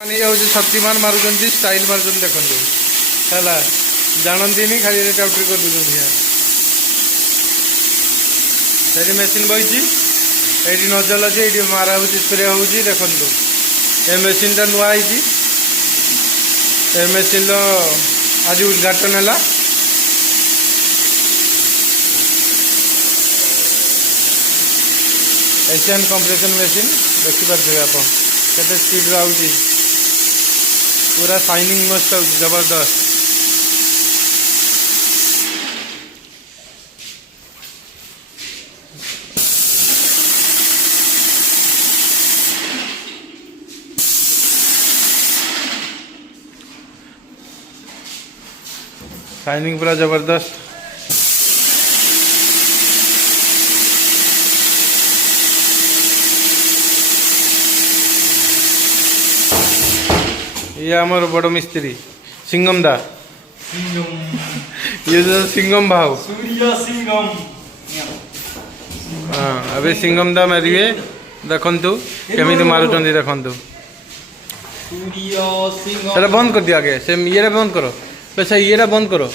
नहीं जाऊँ शक्तिमान मारुंट स्टाइल मारुंट देखो है जानती खाली टाउटरी कर दूसरी मेसीन बही ये नजल अच्छे ये मारा हो स्प्रे हो देखु ये मेसीन टा नुआ मेसीन आज उद्घाटन है एशियन कंप्रेशन मेसीन देखिपे आप केते स्पीड आउची पूरा शाइनिंग मस्त जबरदस्त शाइनिंग पूरा जबरदस्त ये आमर बड़ मिस्त्री सिंगम दा ये जो सिंगम भाव हाँ अभी सिंगम दा मारे देखु केमी मारुंट देखु बंद कर दिया आगे से ये बंद करो वैसे ये बंद करो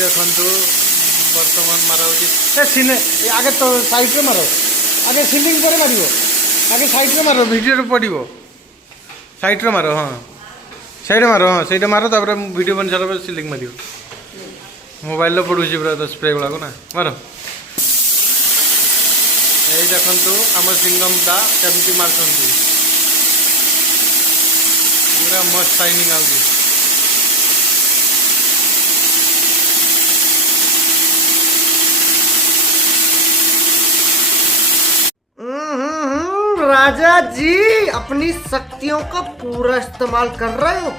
देखु बर्तमान मारा सिने आगे तो साइड रे मारो आगे सिलिंग पर मार आगे साइड रे मारो वीडियो पड़ो साइड रे मारो हाँ साइड मारो हाँ सही मारो तापर वीडियो बन सारा सिलिंग मार मोबाइल पड़ू पूरा तो स्प्रे गुड़ाक ना मारो यही देखु आम सिंगम दा केमती मार्च पूरा मस्त शाइनिंग आउट राजा जी अपनी शक्तियों का पूरा इस्तेमाल कर रहे हो।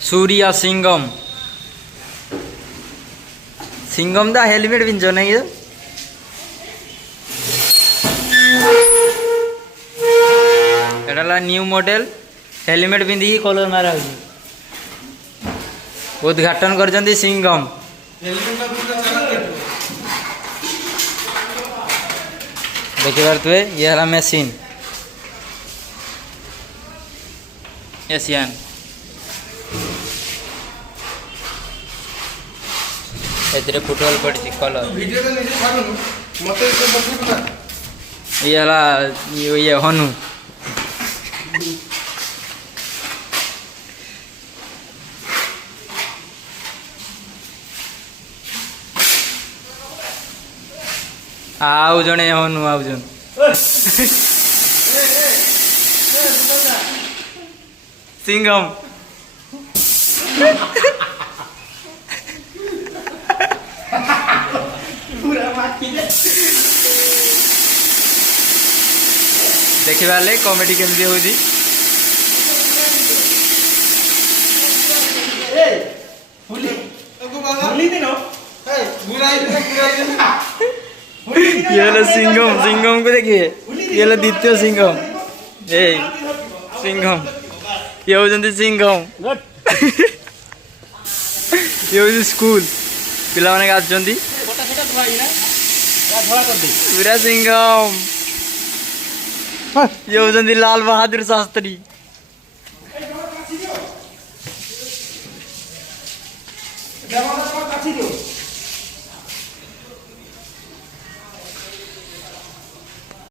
सूर्या सिंगम सिंगम दा हेलमेट पिंजो नहीं है न्यू मॉडल हेलमेट पिंधि कलर मारा उद्घाटन कर सिंगम देखी पारे ये है मेसीन एशियन ए फुटबॉल पड़ी कलर ये हनु आउ जने हनु आउ जन सिंगम देखिए कॉमेडी केमती हो ये सिंगम सिंगम को देखिए ये द्वितीय सिंगम ए सिंगम ये होती सिंगम ये हूँ स्कूल पिला माने आसुँच पूरा सिंगम ये होती लाल बहादुर शास्त्री